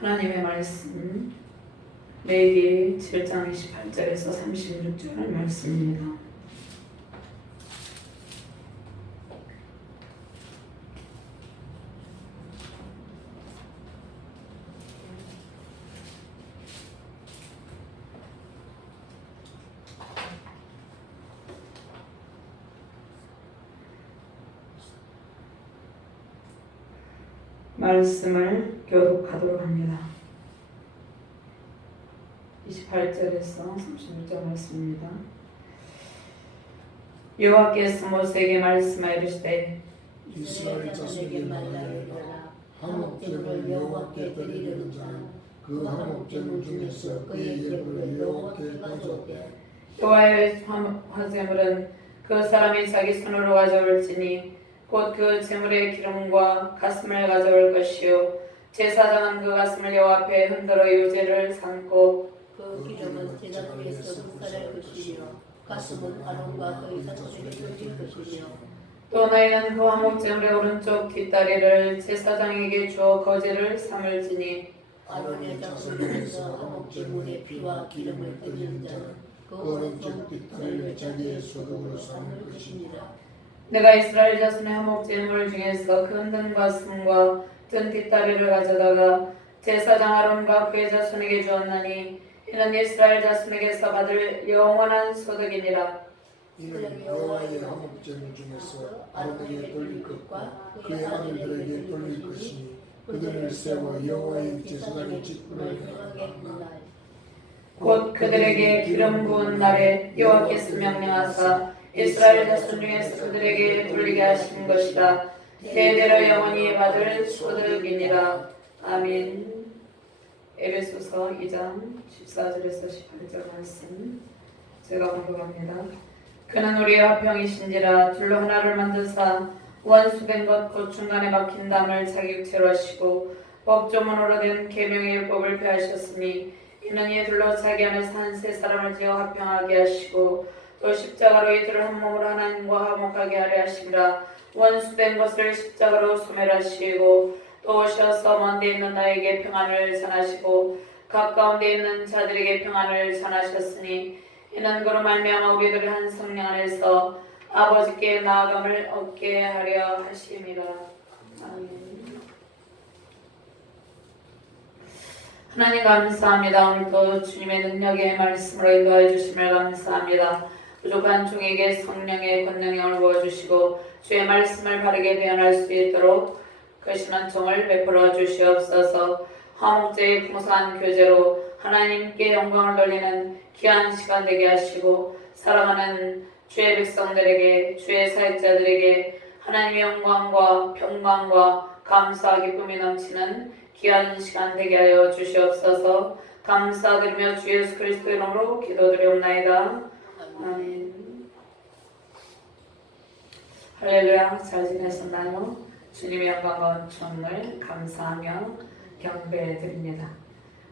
하나님의 말씀 레위기 7장 28절에서 36절 말씀입니다. 말씀을 교독하도록 합니다. 28절에서 36절 말씀입니다. 여호와께서 모세에게 말씀하여 이르시되 이스라엘 자손에게 말하여라. 화목제물을 여호와께 드리려는 자는 그 화목제물 중에서 그의 예물을 여호와께 가져오되 여호와의 화제물은 그 사람이 자기 손으로 가져올지니 곧 그 제물의 기름과 가슴을 가져올 것이요 제사장은 그 가슴을 여호와 앞에 흔들어 유제를 삼고 그 기름은 제사장에서 묵살할 것이며 가슴은 아론과 그의 자손에게 돌릴 것이며 또 너희는 그 화목제물의 오른쪽 뒷다리를 제사장에게 주어 거제를 삼을지니 아론의 자손 중에서 화목제물의 피와 기름을 드리는 자는 그 오른쪽 뒷다리를 자기의 소득으로 삼을 것이니라. 내가 이스라엘 자손의 화목제물 중에서 그 흔든 가슴과 든 뒷다리를 가져다가 제사장 아론과 그의 자손에게 주었나니 이는 이스라엘 자손에게서 받을 영원한 소득이니라. 이는 여호와의 화목제물 중에서 아론에게 돌릴 것과 그의 아들들에게 돌릴 것이니 그들을 세워 여호와의 제사장의 직분을 행하게 하리라. 곧 그들에게 기름 부은 날에 여호와께서 명령하사 이스라엘 자손 중에서 그들에게 돌리게 하신 것이라. 대대로 영원히 받을 소득이니라. 아멘. 에베소서 2장 14절에서 18절 말씀 제가 공부합니다. 그는 우리의 화평이신지라 둘로 하나를 만드사 원수된 것 곧 중간에 막힌 담을 자기 육체로 하시고 법조문으로 된 계명의 율법을 폐하셨으니 이는 이 둘로 자기 안에서 한 세 사람을 지어 화평하게 하시고 또 십자가로 이들을 한 몸으로 하나님과 화목하게 하려 하시니라. 원수된 것을 십자가로 소멸하시고 또 오셔서 먼데 있는 나에게 평안을 전하시고 가까운데 있는 자들에게 평안을 전하셨으니 이는 그로 말미암아 우리들이 한 성령 안에서 아버지께 나아감을 얻게 하려 하심이라. 아멘. 하나님 감사합니다. 오늘도 주님의 능력의 말씀으로 인도하여 주심을 감사합니다. 부족한 종에게 성령의 권능을 부어주시고 주의 말씀을 바르게 대언할 수 있도록 크신 은총을 베풀어 주시옵소서. 화목제의 풍성한 교제로 하나님께 영광을 돌리는 귀한 시간 되게 하시고 사랑하는 주의 백성들에게 주의 사역자들에게 하나님의 영광과 평강과 감사 기쁨이 넘치는 귀한 시간 되게 하여 주시옵소서. 감사드리며 주 예수 그리스도 이름으로 기도드리옵나이다. 아멘. 할렐루야. 잘 지내셨나요? 주님의 영광과 은총을 감사하며 경배드립니다.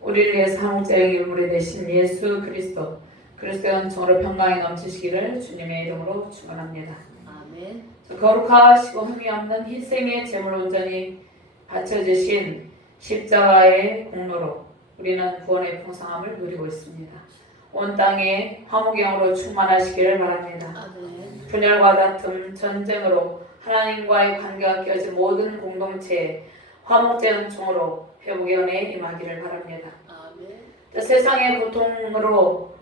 우리를 위해서 화목제의 유물이 되신 예수 그리스도의 은총으로 평강이 넘치시기를 주님의 이름으로 축원합니다. 아멘. 거룩하시고 흠이 없는 희생의 제물 온전히 바쳐지신 십자가의 공로로 우리는 구원의 풍성함을 누리고 있습니다. 온 땅에 화목영으로 충만하시기를 바랍니다. 아멘. 분열과 다툼, 전쟁으로 하나님과의 관계가 깨어진 모든 공동체에 화목제 은총으로 회복의 은혜에 임하기를 바랍니다. 아멘. 세상의 고통으로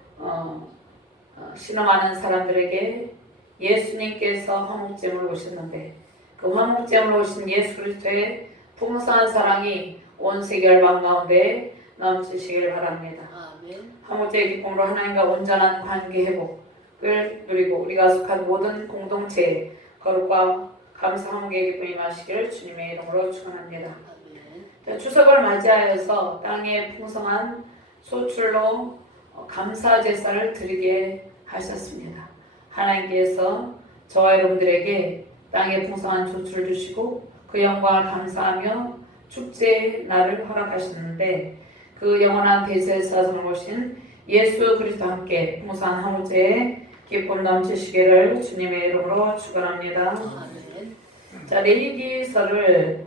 신음하는 사람들에게 예수님께서 화목제물로 오셨는데 그 화목제물로 오신 예수 그리스도의 풍성한 사랑이 온 세계 열방 가운데 넘치시길 바랍니다. 아멘. 화목제의 기쁨으로 하나님과 온전한 관계 회복을 누리고 우리가 속한 모든 공동체에 거룩과 감사 화목의 기쁨이 임하시기를 주님의 이름으로 축원합니다. 아멘. 추석을 맞이하여서 땅의 풍성한 소출로 감사 제사를 드리게 하셨습니다. 하나님께서 저와 여러분들에게 땅의 풍성한 소출을 주시고 그 영광을 감사하며 축제의 날을 허락하셨는데 그 영원한 대제사장으로 오신 예수 그리스도와 함께 풍성한 화목제의 기쁨 넘치시기를 주님의 이름으로 축원합니다. 아멘. 자, 레위기서를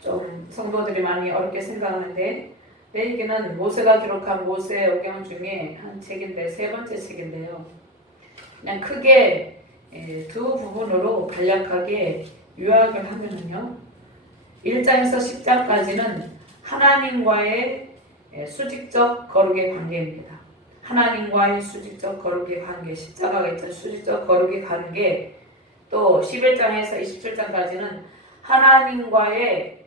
좀 성도들이 많이 어렵게 생각하는데 레위기는 모세가 기록한 모세오경 중에 한 책인데 세 번째 책인데요. 그냥 크게 두 부분으로 간략하게 요약을 하면은요. 1장에서 10장까지는 하나님과의 수직적 거룩의 관계입니다. 하나님과의 수직적 거룩의 관계, 십자가가 있던 수직적 거룩의 관계, 또 11장에서 27장까지는 하나님과의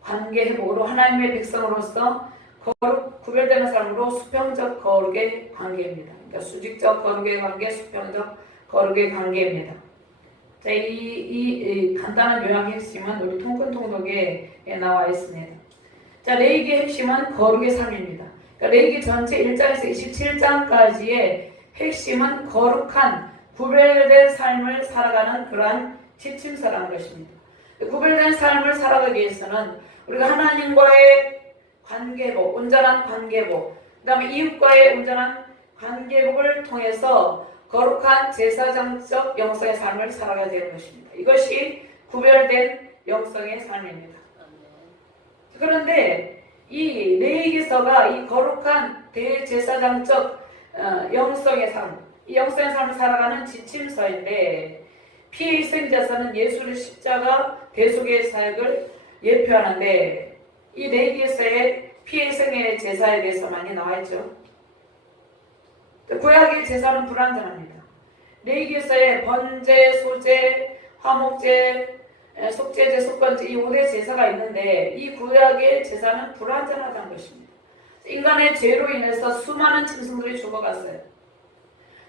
관계 회복으로 하나님의 백성으로서 거룩, 구별되는 사람으로 수평적 거룩의 관계입니다. 그러니까 수직적 거룩의 관계, 수평적 거룩의 관계입니다. 자, 이 간단한 요약의 핵심은 우리 통근통독에 나와 있습니다. 자, 레위기의 핵심은 거룩의 삶입니다. 그러니까 레위기 전체 1장에서 27장까지의 핵심은 거룩한 구별된 삶을 살아가는 그러한 지침서라는 것입니다. 구별된 삶을 살아가기 위해서는 우리가 하나님과의 관계복, 온전한 관계복, 그 다음에 이웃과의 온전한 관계복을 통해서 거룩한 제사장적 영성의 삶을 살아가야 되는 것입니다. 이것이 구별된 영성의 삶입니다. 그런데 이 레위기서가 이 거룩한 대제사장적 영성의 삶, 이 영성의 삶을 살아가는 지침서인데 피의생제사는 예수의 십자가 대속의 사역을 예표하는데 이 레위기서의 피의생의 제사에 대해서 많이 나와 있죠. 구약의 제사는 불완전합니다. 레위기서에 번제, 소제, 화목제, 속죄제, 속건제 이 5대 제사가 있는데 이 구약의 제사는 불완전하다는 것입니다. 인간의 죄로 인해서 수많은 짐승들이 죽어갔어요.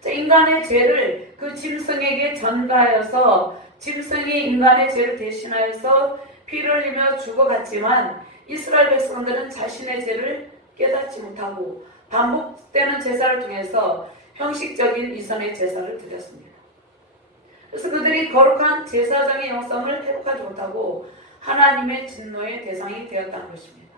인간의 죄를 그 짐승에게 전가하여서 짐승이 인간의 죄를 대신하여서 피를 흘리며 죽어갔지만 이스라엘 백성들은 자신의 죄를 깨닫지 못하고 반복되는 제사를 통해서 형식적인 이전의 제사를 드렸습니다. 그래서 그들이 거룩한 제사장의 영성을 회복하지 못하고 하나님의 진노의 대상이 되었다는 것입니다.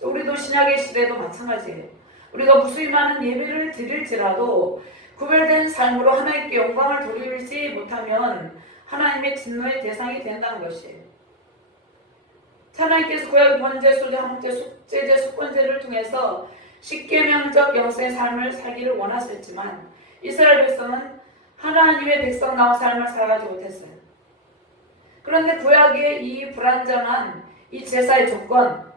우리도 신약의 시대도 마찬가지예요. 우리가 무수히 많은 예배를 드릴지라도 구별된 삶으로 하나님께 영광을 돌리지 못하면 하나님의 진노의 대상이 된다는 것이에요. 하나님께서 구약 번제, 소제, 화목제, 속죄제, 속건제를 통해서 십계명적 영성의 삶을 살기를 원하셨지만 이스라엘 백성은 하나님의 백성다운 삶을 살아가지 못했어요. 그런데 구약의 이 불완전한 이 제사의 조건,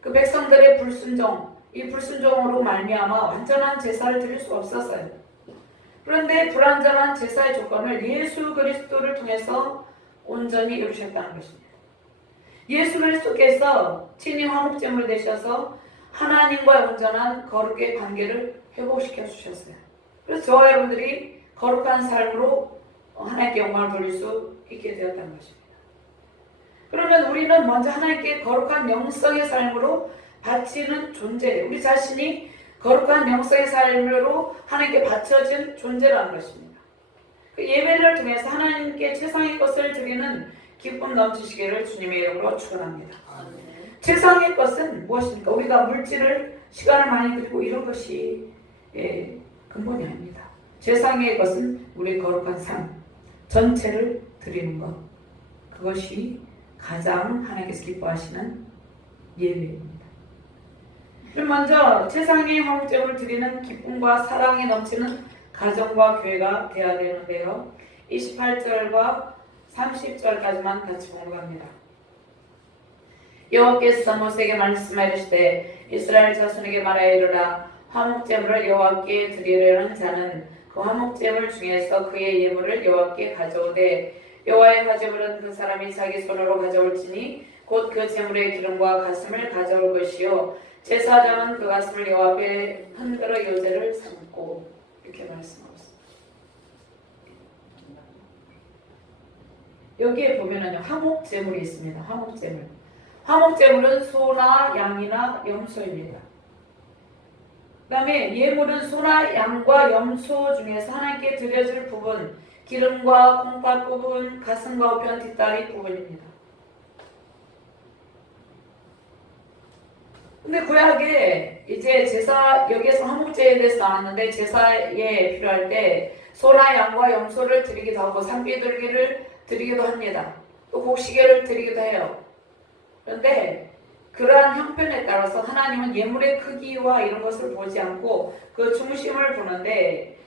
그 백성들의 불순종, 이 불순종으로 말미암아 완전한 제사를 드릴 수 없었어요. 그런데 불완전한 제사의 조건을 예수 그리스도를 통해서 온전히 이루셨다는 것입니다. 예수 그리스도께서 친히 화목제물 되셔서 하나님과의 온전한 거룩의 관계를 회복시켜 주셨어요. 그래서 저와 여러분들이 거룩한 삶으로 하나님께 영광을 돌릴 수 있게 되었다는 것입니다. 그러면 우리는 먼저 하나님께 거룩한 영성의 삶으로 바치는 존재, 우리 자신이 거룩한 영성의 삶으로 하나님께 바쳐진 존재라는 것입니다. 그 예배를 통해서 하나님께 최상의 것을 드리는 기쁨 넘치시기를 주님의 이름으로 축원합니다. 최상의 것은 무엇입니까? 우리가 물질을 시간을 많이 들이고 이런 것이 근본이 아닙니다. 최상의 것은 우리 거룩한 삶 전체를 드리는 것, 그것이 가장 하나님께서 기뻐하시는 예배입니다. 그럼 먼저 최상의 화목제물을 드리는 기쁨과 사랑이 넘치는 가정과 교회가 되어야 되는데요. 28절과 30절까지만 같이 공부합니다. 여호와께서 모세에게 말씀하시되 이스라엘 자손에게 말하여 이르라. 화목제물을 여호와께 드리려는 자는 그 화목제물 중에서 그의 예물을 여호와께 가져오되 여호와의 화제물은 그 사람이 자기 손으로 가져올지니 곧 그 제물의 기름과 가슴을 가져올 것이요 제사장은 그 가슴을 여호와 앞에 한 그릇 요제를 삼고, 이렇게 말씀하고 있습니다. 여기에 보면은요 화목제물이 있습니다. 화목제물. 화목제물은 소나 양이나 염소입니다. 그 다음에 예물은 소나 양과 염소 중에서 하나님께 드려질 부분, 기름과 콩팥 부분, 가슴과 우편 뒷다리 부분입니다. 근데 구약에 이제 제사, 여기에서 화목제에 대해서 나왔는데 제사에 필요할 때 소나 양과 염소를 드리기도 하고 산비둘기를 드리기도 합니다. 또 곡식을 드리기도 해요. 그런데 그러한 형편에 따라서 하나님은 예물의 크기와 이런 것을 보지 않고 그 중심을 보는데,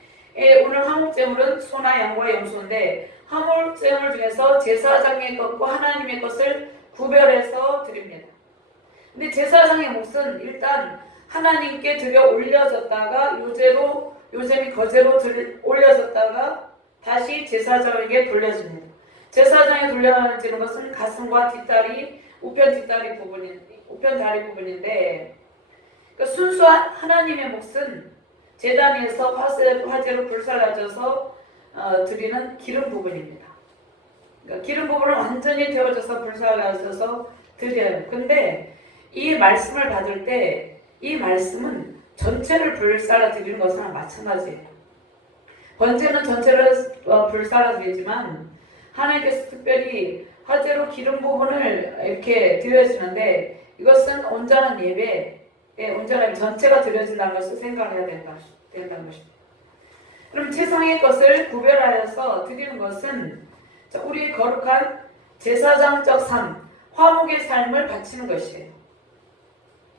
오늘 화목제물은 소나 양과 염소인데 화목제물 중에서 제사장의 것과 하나님의 것을 구별해서 드립니다. 근데 제사장의 몫은 일단 하나님께 드려 올려졌다가 요제미 거제로 올려졌다가 다시 제사장에게 돌려집니다. 제사장에 돌려지는 것은 가슴과 뒷다리, 우편 다리 부분인데, 그 순수한 하나님의 몫은 제단 위에서 화재로 불살라져서 드리는 기름 부분입니다. 그러니까 기름 부분은 완전히 데워져서 불살라져서 드려요. 근데 이 말씀을 받을 때 이 말씀은 전체를 불살라 드리는 것이랑 마찬가지예요. 번제는 전체를 불살라 드리지만 하나님께서 특별히 화재로 기름 부분을 이렇게 드려지는데, 이것은 온전한 온전한 전체가 드려진다는 것을 생각해야 된다는 것입니다. 그럼 세상의 것을 구별하여서 드리는 것은 우리 거룩한 제사장적 삶, 화목의 삶을 바치는 것이에요.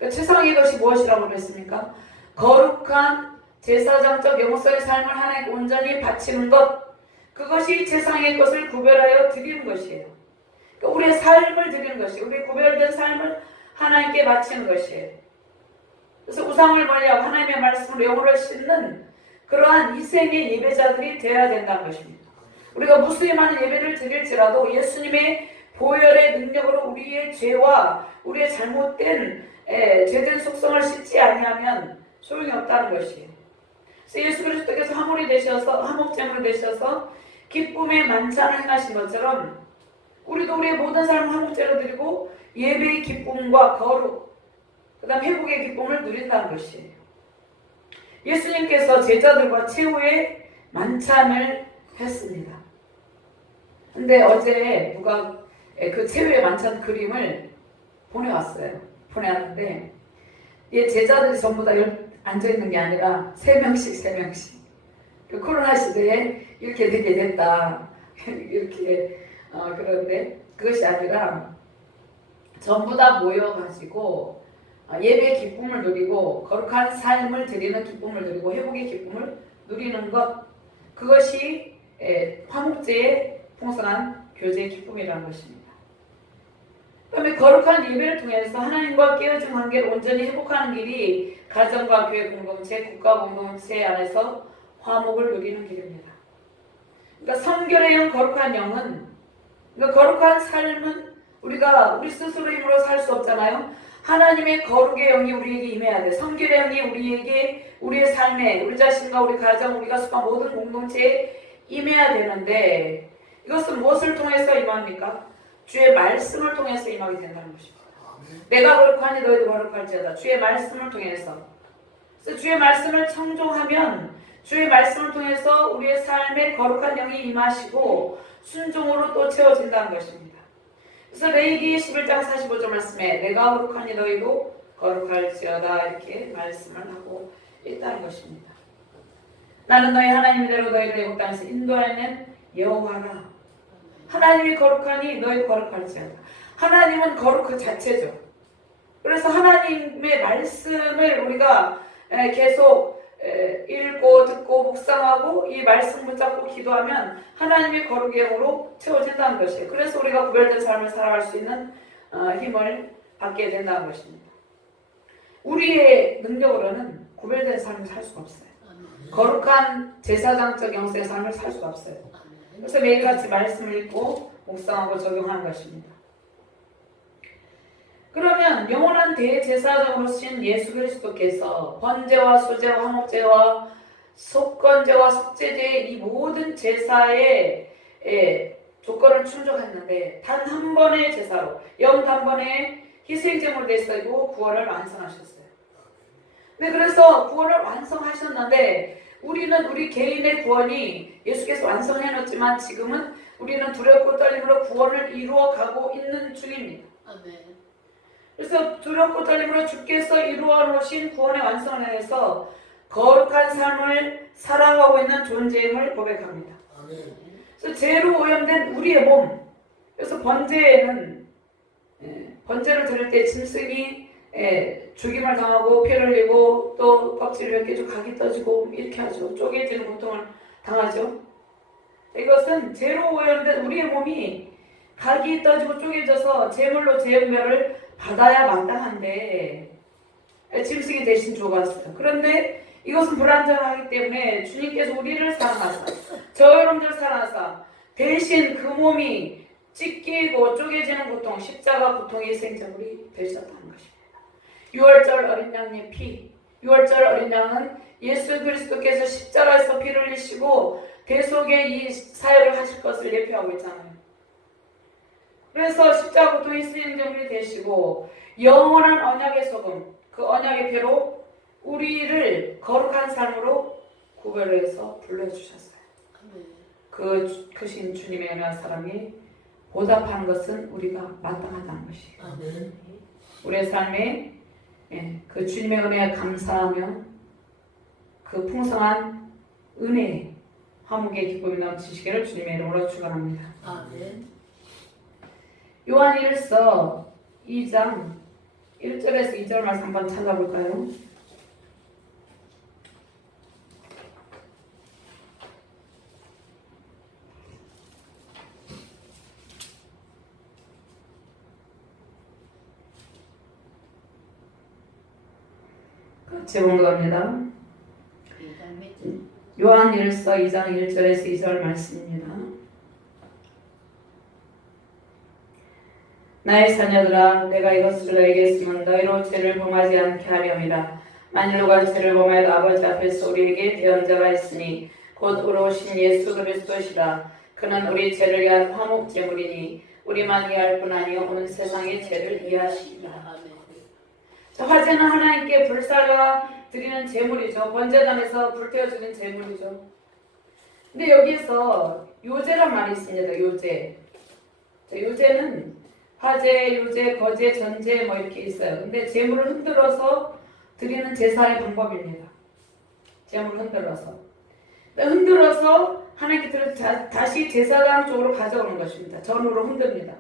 세상의 것이 무엇이라고 그랬습니까? 거룩한 제사장적 영성의 삶을 하나님께 온전히 바치는 것, 그것이 세상의 것을 구별하여 드리는 것이에요. 우리의 삶을 드리는 것이에요. 우리의 구별된 삶을 하나님께 바치는 것이에요. 그래서 우상을 멀리하고 하나님의 말씀으로 영혼을 씻는 그러한 희생의 예배자들이 되어야 된다는 것입니다. 우리가 무수히 많은 예배를 드릴지라도 예수님의 보혈의 능력으로 우리의 죄와 우리의 잘못된 죄된 속성을 씻지 아니하면 소용이 없다는 것이에요. 그래서 예수 그리스도께서 화목제물이 되셔서 기쁨의 만찬을 행하신 것처럼 우리도 우리의 모든 삶을 화목제로 드리고 예배의 기쁨과 거룩, 그 다음 회복의 기쁨을 누린다는 것이에요. 예수님께서 제자들과 최후의 만찬을 했습니다. 근데 어제 누가 그 최후의 만찬 그림을 보내왔는데, 제자들이 전부 다 앉아있는 게 아니라 3명씩 그 코로나 시대에 이렇게 되게 됐다 이렇게 그런데 그것이 아니라 전부 다 모여가지고 예배의 기쁨을 누리고 거룩한 삶을 드리는 기쁨을 누리고 회복의 기쁨을 누리는 것, 그것이 화목제의 풍성한 교제의 기쁨이라는 것입니다. 그다음에 거룩한 예배를 통해서 하나님과 깨어진 관계를 온전히 회복하는 길이 가정과 교회 공동체, 국가 공동체 안에서 화목을 누리는 길입니다. 그러니까 성결의 영, 거룩한 영은, 그러니까 거룩한 삶은 우리 스스로의 힘으로 살 수 없잖아요. 하나님의 거룩의 영이 우리에게 임해야 돼. 성결의 영이 우리에게, 우리의 삶에, 우리 자신과 우리 가정, 우리가 속한 모든 공동체에 임해야 되는데, 이것은 무엇을 통해서 임합니까? 주의 말씀을 통해서 임하게 된다는 것입니다. 내가 거룩하니 너희도 거룩할지어다. 주의 말씀을 통해서. 그래서 주의 말씀을 청종하면 주의 말씀을 통해서 우리의 삶에 거룩한 영이 임하시고 순종으로 또 채워진다는 것입니다. 그래서 레위기 11장 45절 말씀에 내가 거룩하니 너희도 거룩할지어다 이렇게 말씀을 하고 있다는 것입니다. 나는 너희 하나님대로 너희를 애굽 땅에서 인도하는 여호와라. 하나님이 거룩하니 너희도 거룩할지어다. 하나님은 거룩 그 자체죠. 그래서 하나님의 말씀을 우리가 계속 읽고 듣고 묵상하고 이 말씀 붙잡고 기도하면 하나님의 거룩의 영으로 채워진다는 것이에요. 그래서 우리가 구별된 삶을 살아갈 수 있는 힘을 받게 된다는 것입니다. 우리의 능력으로는 구별된 삶을 살 수가 없어요. 거룩한 제사장적 영성의 삶을 살 수가 없어요. 그래서 매일같이 말씀을 읽고 묵상하고 적용하는 것입니다. 그러면 영원한 대제사장으로신 예수 그리스도께서 번제와 수제와 화목제와 속건제와 속죄제의 이 모든 제사의 조건을 충족했는데 단 한 번의 제사로 영단번의 희생제물로 되시고 구원을 완성하셨어요. 네, 그래서 구원을 완성하셨는데 우리는 우리 개인의 구원이 예수께서 완성해놓지만 지금은 우리는 두렵고 떨림으로 구원을 이루어가고 있는 중입니다. 아멘. 그래서 두렵고 떨림으로 주께서 이루어 놓으신 구원의 완성을 위해서 거룩한 삶을 살아가고 있는 존재임을 고백합니다. 아멘. 그래서 죄로 오염된 우리의 몸, 그래서 번제에는 번제를 드릴 때 짐승이 죽임을 당하고 피를 흘리고 또 껍질을 벗기고 각이 떠지고 이렇게 하죠. 쪼개지는 고통을 당하죠. 이것은 죄로 오염된 우리의 몸이 각이 떠지고 쪼개져서 제물로 제물을 받아야 마땅한데 짐승이 대신 죽었어요. 그런데 이것은 불완전하기 때문에 주님께서 우리를 사랑하사 저 여러분들 사랑하사 대신 그 몸이 찢기고 쪼개지는 고통, 십자가 고통의 희생제물이 되셨다는 것입니다. 6월절 어린 양의 피, 6월절 어린 양은 예수 그리스도께서 십자가에서 피를 흘리시고 대속의 이 사역을 하실 것을 예표하고 있잖아요. 그래서 십자가 고통의 희생제물이 되시고 영원한 언약의 소금, 그 언약의 피로 우리를 거룩한 삶으로 구별해서 불러주셨어요. 그 크신 주님의 은혜와 사랑이 보답하는 것은 우리가 마땅하다는 것이에요. 아멘. 우리의 삶에 그 주님의 은혜에 감사하며 그 풍성한 은혜, 화목의 기쁨이 넘치시기를 주님의 이름으로 축원합니다. 아멘. 요한 1서 2장 1절에서 2절 말씀 한번 찾아볼까요? 같이 봉독합니다. 요한 1서 2장 1절에서 2절 말씀입니다. 나의 자녀들아 내가 이것을 너에게 쓰면 너희로 죄를 범하지 않게 하렴이라. 만일 누가 죄를 범하여도 아버지 앞에서 우리에게 대언자가 있으니 곧 의로우신 예수 그리스도시라. 그는 우리 죄를 위한 화목제물이니 우리만 이해할 뿐 아니요 온 세상의 죄를 이해하시리라. 자, 화제는 하나님께 불사가 드리는 제물이죠. 번제단에서 불태워주는 제물이죠. 근데 여기에서 요제란 말이 있습니다. 요제. 자, 요제는 화제, 요제, 거제, 전제 뭐 이렇게 있어요. 근데 제물을 흔들어서 드리는 제사의 방법입니다. 제물을 흔들어서 하나님께 다시 제사장 쪽으로 가져오는 것입니다. 전으로 흔듭니다.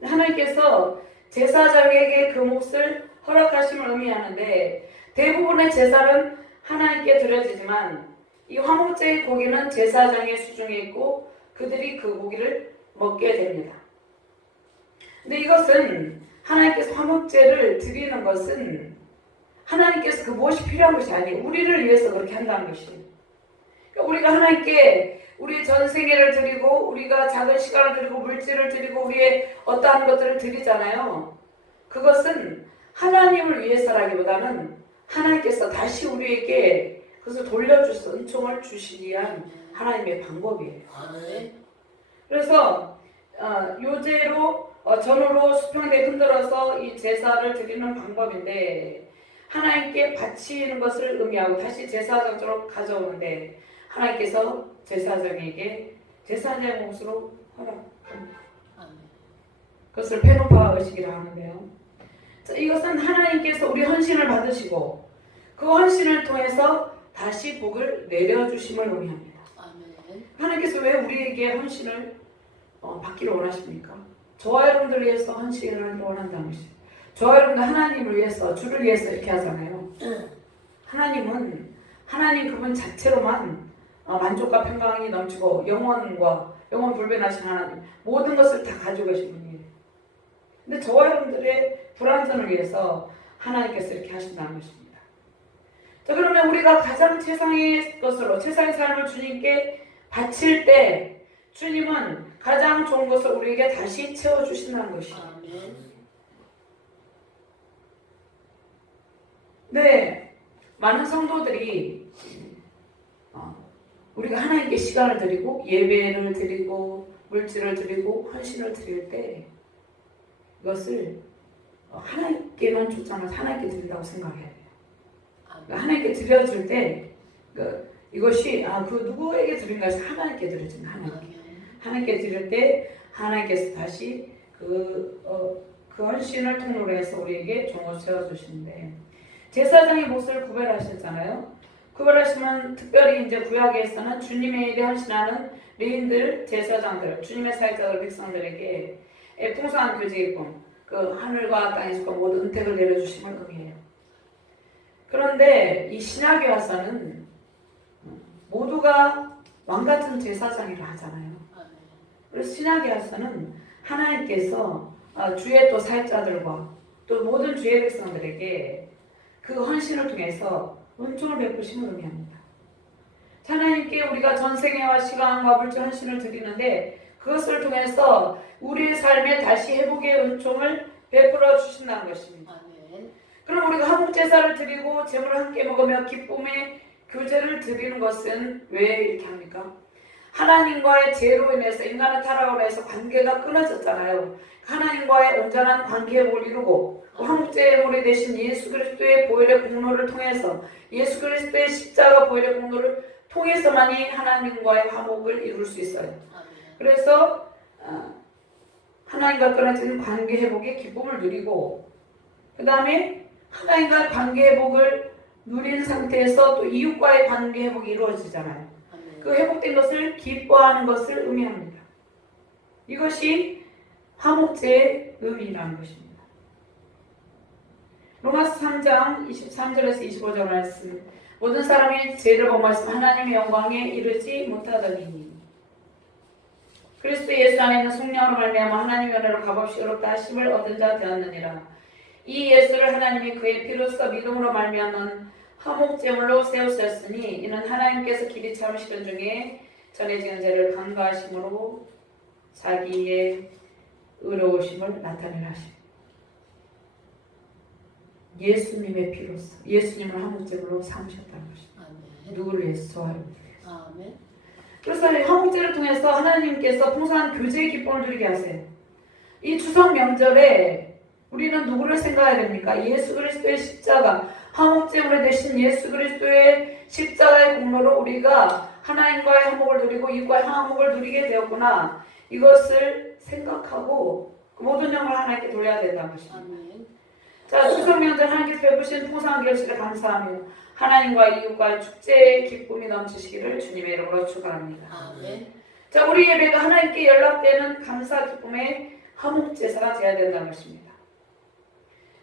하나님께서 제사장에게 그 몫을 허락하심을 의미하는데 대부분의 제사는 하나님께 드려지지만 이 화목제의 고기는 제사장의 수중에 있고 그들이 그 고기를 먹게 됩니다. 근데 이것은 하나님께서 화목제를 드리는 것은 하나님께서 그 무엇이 필요한 것이 아니에요. 우리를 위해서 그렇게 한다는 것이에요. 그러니까 우리가 하나님께 우리 전 세계를 드리고 우리가 작은 시간을 드리고 물질을 드리고 우리의 어떠한 것들을 드리잖아요. 그것은 하나님을 위해서라기보다는 하나님께서 다시 우리에게 그것을 돌려주셔서 은총을 주시기 위한 하나님의 방법이에요. 그래서 요제로 전으로 수평대 흔들어서 이 제사를 드리는 방법인데 하나님께 바치는 것을 의미하고 다시 제사장으로 가져오는데 하나님께서 제사장에게 제사장의 몫으로 허락합니다. 그것을 페노파 의식이라 하는데요. 자, 이것은 하나님께서 우리 헌신을 받으시고 그 헌신을 통해서 다시 복을 내려주심을 의미합니다. 하나님께서 왜 우리에게 헌신을 받기를 원하십니까? 저와 여러분들을 위해서 헌신을 원한다는 것이에요. 저와 여러분들 하나님을 위해서 주를 위해서 이렇게 하잖아요. 하나님 그분 자체로만 만족과 평강이 넘치고 영원 불변하신 하나님 모든 것을 다 가지고 계신 분이에요. 근데 저와 여러분들의 불완전을 위해서 하나님께서 이렇게 하신다는 것입니다. 자, 그러면 우리가 가장 최상의 것으로 최상의 삶을 주님께 바칠 때 주님은 가장 좋은 것을 우리에게 다시 채워주신다는 것이에요. 네, 많은 성도들이 우리가 하나님께 시간을 드리고 예배를 드리고 물질을 드리고 헌신을 드릴 때 이것을 하나님께만 초점을 하나님께 드린다고 생각해야 돼요. 그러니까 하나님께 드려줄 때 이것이 그 누구에게 드린 것이 하나님께 드려진다. 하나님께 드릴 때 하나님께서 다시 그 헌신을 통로로 해서 우리에게 종을 세워주시는데 제사장의 몫을 구별하셨잖아요. 구별하시면 특별히 이제 구약에서는 주님의 일에 헌신하는 레인들, 제사장들, 주님의 사역자들 백성들에게 풍성한 교제의 기쁨, 그 하늘과 땅에서 모든 은택을 내려주심을 의미해요. 그런데 이 신약에 와서는 모두가 왕같은 제사장이라 하잖아요. 그래서 신약에 와서는 하나님께서 주의 또 사역자들과 또 모든 주의 백성들에게 그 헌신을 통해서 은총을 베푸심을 의미합니다. 하나님께 우리가 전생애와 시간과 물질 헌신을 드리는데 그것을 통해서 우리의 삶에 다시 회복의 은총을 베풀어 주신다는 것입니다. 그럼 우리가 화목제사를 드리고 제물을 함께 먹으며 기쁨의 교제를 드리는 것은 왜 이렇게 합니까? 하나님과의 죄로 인해서 인간의 타락으로 해서 관계가 끊어졌잖아요. 하나님과의 온전한 관계를 이루고 화목제물이 되신 예수 그리스도의 보혈의 공로를 통해서 예수 그리스도의 십자가 보혈의 공로를 통해서만이 하나님과의 화목을 이룰 수 있어요. 그래서 하나님과 끊어진 관계 회복의 기쁨을 누리고 그 다음에 하나님과 관계 회복을 누린 상태에서 또 이웃과의 관계 회복이 이루어지잖아요. 그 회복된 것을 기뻐하는 것을 의미합니다. 이것이 화목제의 의미라는 것입니다. 로마서 3장 23절에서 25절 말씀 모든 사람이 죄를 범하였으면 하나님의 영광에 이르지 못하더니 그리스도 예수 안에 있는 성령으로 말미암아 하나님의 은혜로 값없이 의롭다 하심을 얻은 자 되었느니라. 이 예수를 하나님이 그의 피로써 믿음으로 말미암은 화목제물로 세우셨으니 이는 하나님께서 길이 참으시던 중에 전해지는 죄를 간과하심으로 자기의 의로우심을 나타내라 하십니다. 예수님의 피로써 예수님을 화목제물로 삼으셨다는 것입니다. 누구를 위해서? 저와 여러분을 위해서. 그래서 화목제를 통해서 하나님께서 풍성한 교제의 기쁨을 누리게 하세요. 이 추석 명절에 우리는 누구를 생각해야 됩니까? 예수 그리스도의 십자가, 화목제물이 되신 예수 그리스도의 십자가의 공로로 우리가 하나님과의 화목을 누리고 이웃과의 화목을 누리게 되었구나. 이것을 생각하고 그 모든 영광을 하나님께 돌려야 된다는 것입니다. 자, 추석 명절 하나님께서 베푸신 풍성한 결실에 감사하며 하나님과 이웃과의 축제의 기쁨이 넘치시기를 주님의 이름으로 축원합니다. 자, 우리 예배가 하나님께 연락되는 감사 기쁨의 화목제사가 되어야 된다는 것입니다.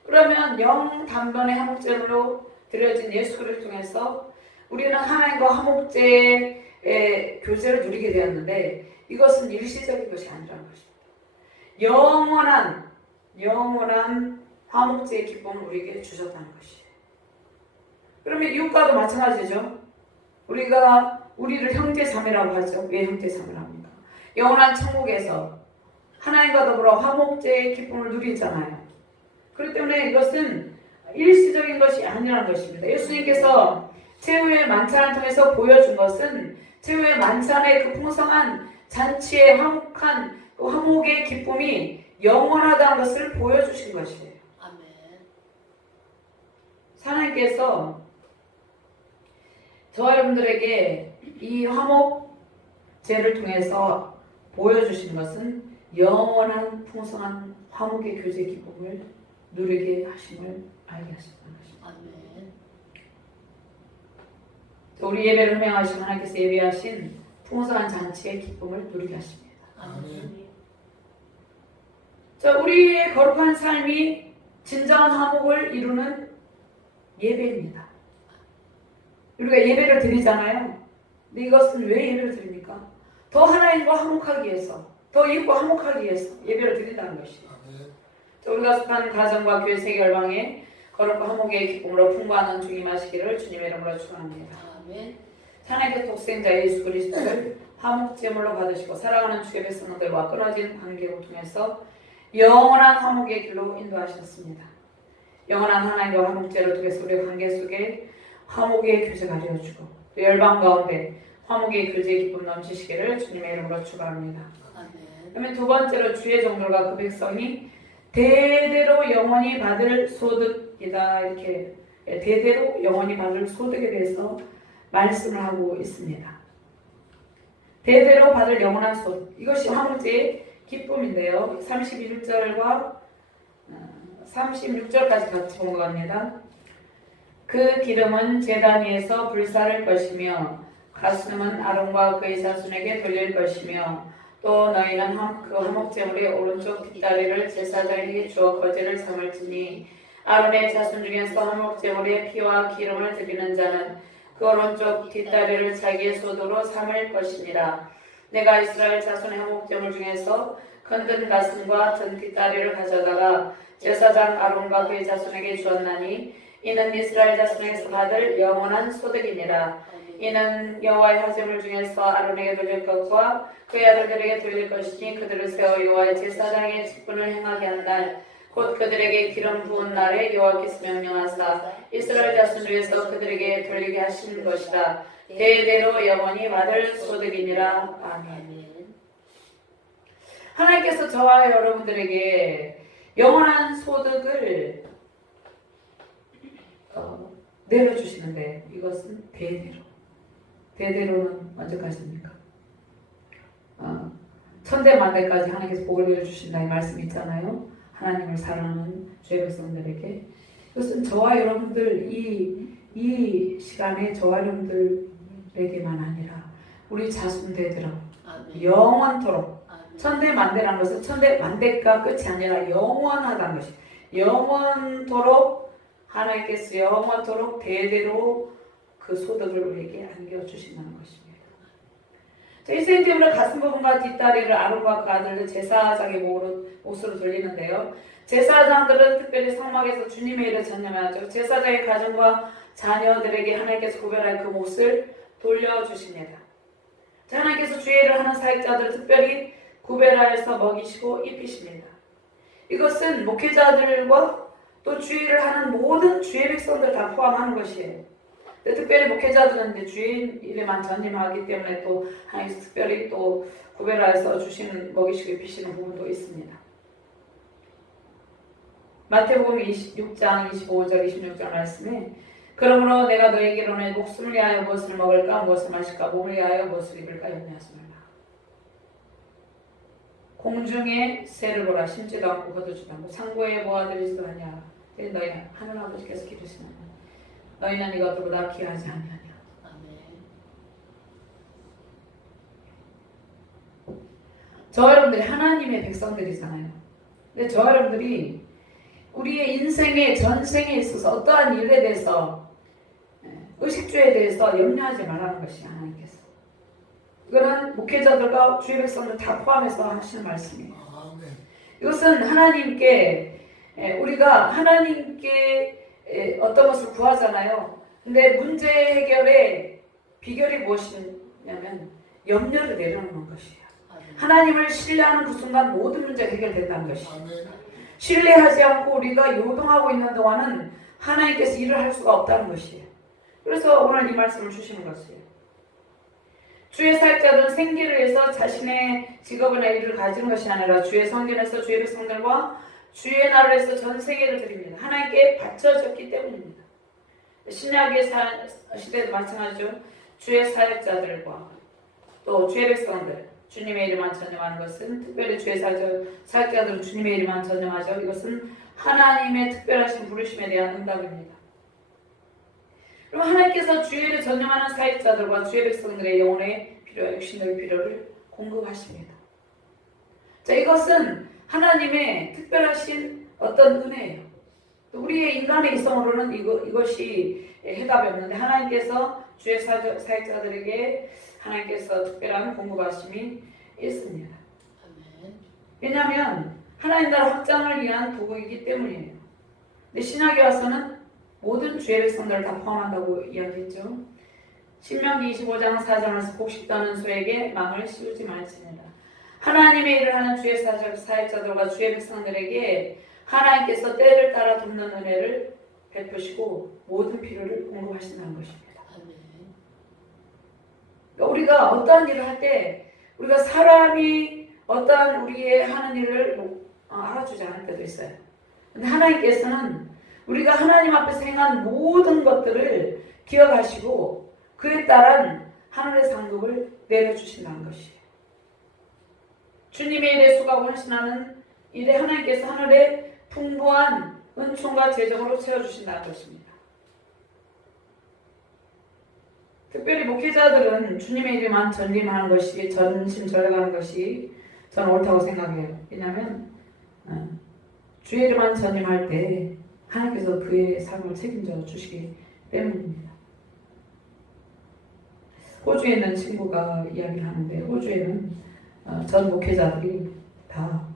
그러면 영 단번의 화목제물로 드려진 예수 그리스도를 통해서 우리는 하나님과 화목제의 교제를 누리게 되었는데 이것은 일시적인 것이 아니라는 것입니다. 영원한 화목제의 기쁨을 우리에게 주셨다는 것이에요. 그러면 이웃과도 마찬가지죠. 우리가 우리를 형제자매라고 하죠. 왜 형제자매랍니까? 영원한 천국에서 하나님과 더불어 화목제의 기쁨을 누리잖아요. 그렇기 때문에 이것은 일시적인 것이 아니라는 것입니다. 예수님께서 최후의 만찬을 통해서 보여준 것은 최후의 만찬의 그 풍성한 잔치의 화목한 그 화목의 기쁨이 영원하다는 것을 보여주신 것이에요. 하나님께서 저와 여러분들에게 이 화목제를 통해서 보여주신 것은 영원한 풍성한 화목의 교제 기쁨을 누리게 하심을 알게 하셨다는 것입니다. 우리 예배를 흥명하신 하나님께서 예배하신 풍성한 잔치의 기쁨을 누리게 하십니다. 자, 우리의 거룩한 삶이 진정한 화목을 이루는 예배입니다. 우리가 예배를 드리잖아요. 근데 이것은 왜 예배를 드립니까? 더 하나님과 화목하기 위해서, 더 이웃과 화목하기 위해서 예배를 드린다는 것입니다. 우리가 속한 가정과 교회 세계 열방에 거룩과 화목의 기쁨으로 풍부한 은총이 임하시기를 주님의 이름으로 축원합니다. 하나님의 독생자 예수 그리스도를 화목제물로 받으시고 사랑하는 주의 백성들과 끊어진 관계를 통해서 영원한 화목의 길로 인도하셨습니다. 영원한 하나님과 화목제를 통해서 우리의 관계 속에 화목의 교제가 되어주고 또 열방 가운데 화목의 교제의 기쁨 넘치시기를 주님의 이름으로 축원합니다. 그러면 두 번째로 주의 종들과 그 백성이 대대로 영원히 받을 소득이다. 이렇게 대대로 영원히 받을 소득에 대해서 말씀을 하고 있습니다. 대대로 받을 영원한 소득. 이것이 화목제의 기쁨인데요. 31절과 36절까지 같이 본 것 같습니다. 그 기름은 제단 위에서 불사를 것이며 가슴은 아론과 그의 자손에게 돌릴 것이며 또 너희는 그 화목제물의 오른쪽 뒷다리를 제사장에게 주어 거제를 삼을지니 아론의 자손 중에서 화목제물의 피와 기름을 드리는 자는 그 오른쪽 뒷다리를 자기의 소도로 삼을 것이니라. 내가 이스라엘 자손의 화목제물 중에서 건든 가슴과 등 뒷다리를 가져다가 제사장 아론과 그의 자손에게 주었나니 이는 이스라엘 자손에게서 받을 영원한 소득이니라. 이는 여호와의 화제물 중에서 아론에게 돌릴 것과 그의 아들들에게 돌릴 것이니 그들을 세워 여호와의 제사장의 직분을 행하게 한 날 곧 그들에게 기름 부은 날에 여호와께서 명령하사 이스라엘 자손 중에서 그들에게 돌리게 하신 것이라. 대대로 영원히 받을 소득이니라. 아멘. 하나님께서 저와 여러분들에게 영원한 소득을 내려주시는데 이것은 대대로는 언제까지입니까? 천대만대까지 하나님께서 복을 내려주신다 이 말씀이 있잖아요. 하나님을 사랑하는 죄 백성들에게. 이것은 저와 여러분들 이 시간에 저와 여러분들에게만 아니라 우리 자손대들아 영원토록. 천대만대라는 것은 천대만대가 끝이 아니라 영원하다는 것이. 영원토록 하나님께서 영원토록 대대로 그 소득을 우리에게 안겨주신다는 것입니다. 이스라엘팀으로 가슴 부분과 뒷다리를 아론과 그 아들들 제사장의 몫으로 돌리는데요. 제사장들은 특별히 성막에서 주님의 일을 전념하죠. 제사장의 가정과 자녀들에게 하나님께서 구별할 그 몫을 돌려주십니다. 하나님께서 주의 일을 하는 사역자들을 특별히 구별하여서 먹이시고 입히십니다. 이것은 목회자들과 또 주의 일을 하는 모든 주의 백성들 다 포함하는 것이에요. 특별히 목회자들은 이제 주의 일에만 전념하기 때문에 또 하나님께서 특별히 또 구별하여서 주시는 먹이시고 입히시는 부분도 있습니다. 마태복음 26장 25절 26절 말씀에 그러므로 내가 너에게로 내 목숨을 위하여 무엇을 먹을까 무엇을 마실까 몸을 위하여 무엇을 입을까 염려하지 말라. 공중의 새를 보라 심지도 않고 거두지도 않고 창고에 모아들이지도 아니하라. 너희 하늘 아버지께서 기르시느냐 너희는 이것보다 귀하지 아니하냐. 저 여러분들이 하나님의 백성들이잖아요. 근데 저 여러분들이 우리의 인생의 전생에 있어서 어떠한 일에 대해서 의식주에 대해서 염려하지 말라는 것이 하나님께서. 이거는 목회자들과 주의 백성들 다 포함해서 하시는 말씀이에요. 이것은 하나님께 우리가 하나님께 어떤 것을 구하잖아요. 근데 문제 해결의 비결이 무엇이냐면 염려를 내려놓는 것이에요. 하나님을 신뢰하는 그 순간 모든 문제가 해결된다는 것이에요. 신뢰하지 않고 우리가 요동하고 있는 동안은 하나님께서 일을 할 수가 없다는 것이에요. 그래서 오늘 이 말씀을 주시는 것이에요. 주의 사역자들은 생기를 위해서 자신의 직업이나 일을 가지는 것이 아니라 주의 성전에서 주의 백성들과 주의 나라를 위해서 전 세계를 드립니다. 하나님께 바쳐졌기 때문입니다. 신약의 시대도 마찬가지죠. 주의 사역자들과 또 주의 백성들 주님의 이름만 전념하는 것은 특별히 주의 사역자들은 주님의 이름만 전념하죠. 이것은 하나님의 특별하신 부르심에 대한 응답입니다. 그럼 하나님께서 주의 일을 전념하는 사역자들과 주의 백성들의 영혼의 필요와 육신의 필요를 공급하십니다. 자, 이것은 하나님의 특별하신 어떤 은혜예요. 우리의 인간의 이성으로는 이것이 해답이 없는데 하나님께서 주의 사역자들에게 하나님께서 특별한 공급하심이 있습니다. 왜냐하면 하나님 나라 확장을 위한 도구이기 때문이에요. 근데 신약에 와서는 모든 주의 백성들을 다 포함한다고 이야기했죠. 신명기 25장 4절에서 곡식 떠는 소에게 망을 씌우지 말지니라. 하나님의 일을 하는 주의 사역자들과 주의 백성들에게 하나님께서 때를 따라 돕는 은혜를 베푸시고 모든 필요를 공급하신다는 것입니다. 그러니까 우리가 어떠한 일을 할 때 우리가 사람이 어떠한 우리의 하는 일을 알아주지 않을 때도 있어요. 근데 하나님께서는 우리가 하나님 앞에서 행한 모든 것들을 기억하시고 그에 따른 하늘의 상급을 내려주신다는 것이에요. 주님의 일에 수고하고 헌신하는 일에 하나님께서 하늘의 풍부한 은총과 재정으로 채워주신다는 것입니다. 특별히 목회자들은 주님의 일에만 전심하는 것이 전심전력하는 것이 저는 옳다고 생각해요. 왜냐하면 주의 일에만 전심할 때 하나님께서 그의 삶을 책임져 주시기 때문입니다. 호주에 있는 친구가 이야기를 하는데 호주에는 전 목회자들이 다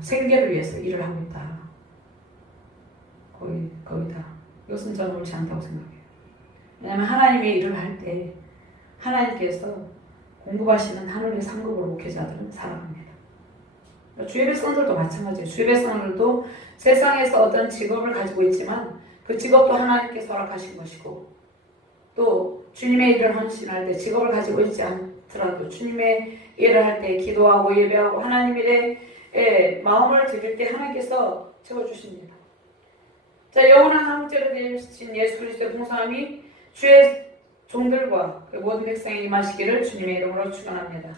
생계를 위해서 일을 하고 있다. 거의 다. 이것은 저는 옳지 않다고 생각해요. 왜냐하면 하나님의 일을 할 때 하나님께서 공급하시는 하늘의 상급으로 목회자들은 살아갑니다. 주의 백성들도 마찬가지예요. 주의 백성들도 세상에서 어떤 직업을 가지고 있지만 그 직업도 하나님께서 허락하신 것이고 또 주님의 일을 헌신할 때 직업을 가지고 있지 않더라도 주님의 일을 할 때 기도하고 예배하고 하나님 일에 마음을 드릴 때 하나님께서 채워주십니다. 자, 영원한 한국제로 되신 예수 그리스도의 봉사함이 주의 종들과 모든 백성에 임하시기를 주님의 이름으로 축원합니다.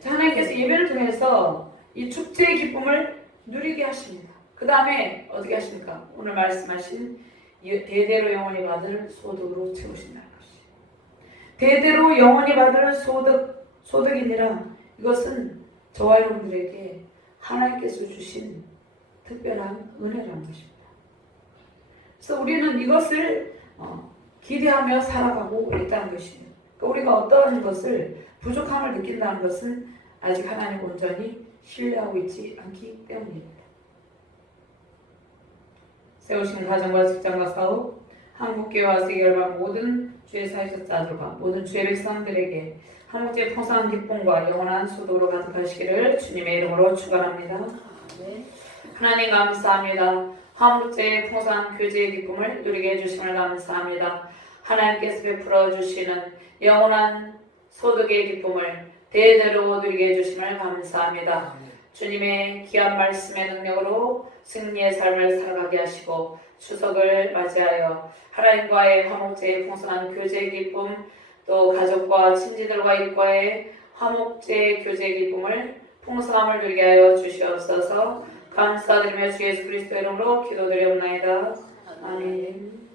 자, 하나님께서 예배를 통해서 이 축제의 기쁨을 누리게 하십니다. 그 다음에 어떻게 하십니까? 오늘 말씀하신 대대로 영원히 받을 소득으로 채우신다는 것이. 대대로 영원히 받을 소득이니라 이것은 저와 여러분들에게 하나님께서 주신 특별한 은혜라는 것입니다. 그래서 우리는 이것을 기대하며 살아가고 있다는 것입니다. 그러니까 우리가 어떠한 것을 부족함을 느낀다는 것은 아직 하나님 온전히 신뢰하고 있지 않기 때문입니다. 세우신 가정과 직장과 사업, 한국교회와 세계열방 모든 주의 사역자들과 모든 주의 백성들에게 한국제의 풍성한 기쁨과 영원한 소득으로 가득하시기를 주님의 이름으로 축원합니다. 하나님 감사합니다. 한국제의 풍성한 교제의 기쁨을 누리게 해주심을 감사합니다. 하나님께서 베풀어 주시는 영원한 소득의 기쁨을 대대로 누리게 해주심을 감사합니다. 주님의 귀한 말씀의 능력으로 승리의 삶을 살아가게 하시고 추석을 맞이하여 하나님과의 화목제의 풍성한 교제의 기쁨 또 가족과 친지들과 일과의 화목제의 교제의 기쁨을 풍성함을 누리게 하여 주시옵소서. 감사드리며 주 예수 그리스도 이름으로 기도드리옵나이다. 아멘.